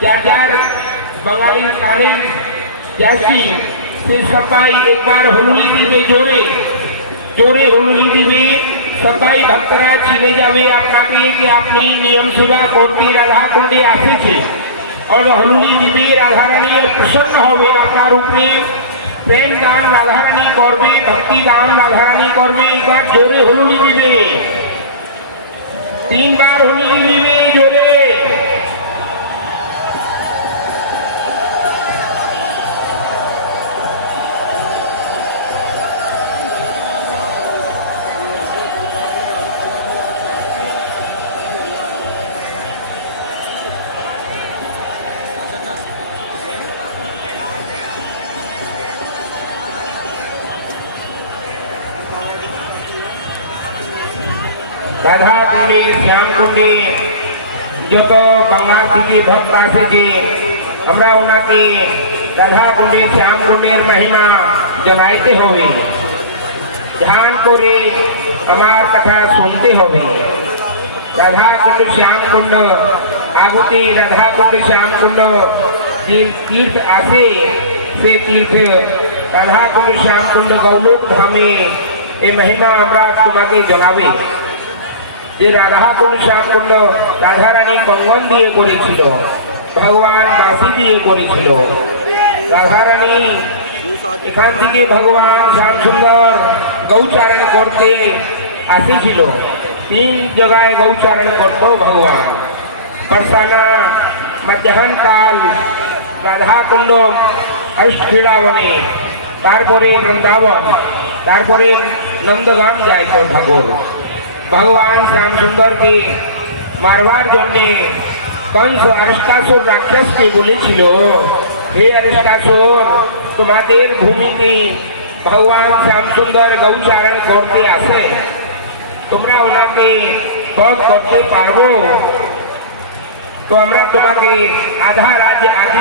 त्यागार बंगाली कानेर जैसी से सफाई एक बार हुलुली दिबे जोरे जोरे हुलुली दिबे सफाई भक्तरा चिने जावे आपनाके कि आपनी नियम सेवा करते राधा कुंडे आसेছে और हुलुली दिबे राधा रानी प्रसन्न होवे आपनार उपरे प्रेम दान राधा रानी करबे भक्ति दान राधा रानी करबे एक बार जोरे हुलुली दिबे 3 बार हुलुली दिबे जोरे राधा कुंडी श्याम कुंडी जो तो बंगाल থেকে ভক্ত আসে যে আমরা ওনাকে রাধা কুন্ডে শ্যাম কুন্ডের মহিমা জানাইতে হবে ধ্যান করে আমার কথা শুনতে হবে রাধা কুন্ড শ্যাম কুন্ড আগুতি রাধা কুন্ড শ্যাম কুন্ড যে তীর্থ আছে সেই তীর্থ রাধা কুন্ড শ্যাম কুন্ড গৌলোক ধামে এই মহিমা আমরা তোমাকে জানাবে যে রাধা কুন্ড শ্যাম কুন্ড রাধা রানী কঙ্গন দিয়ে করেছিল ভগবান বাঁশি দিয়ে করেছিল রাধা রানী এখান থেকে ভগবান শ্যাম সুন্দর গৌচারণ করতে আসেছিল 3 জায়গায় গৌচারণ করত ভগবান বর্ষানা মধ্যাহ্ন কাল রাধা কুন্ড অষ্টক্রীড়াবনে তারপরে বৃন্দাবন তারপরে নন্দগাম যাইত ঠাকুর भगवान श्याम सुंदर के मारवार जन्य कंस अरिष्टासुर राक्षस के बोलेছিল हे अरिष्टासुर तुम्हाদের ভূমিতে भगवान श्याम सुंदर गौचारण करते আসে তোমরা ওনাকে বধ করতে পারবো তো আমরা তোমাকে আধা রাজ্য আধা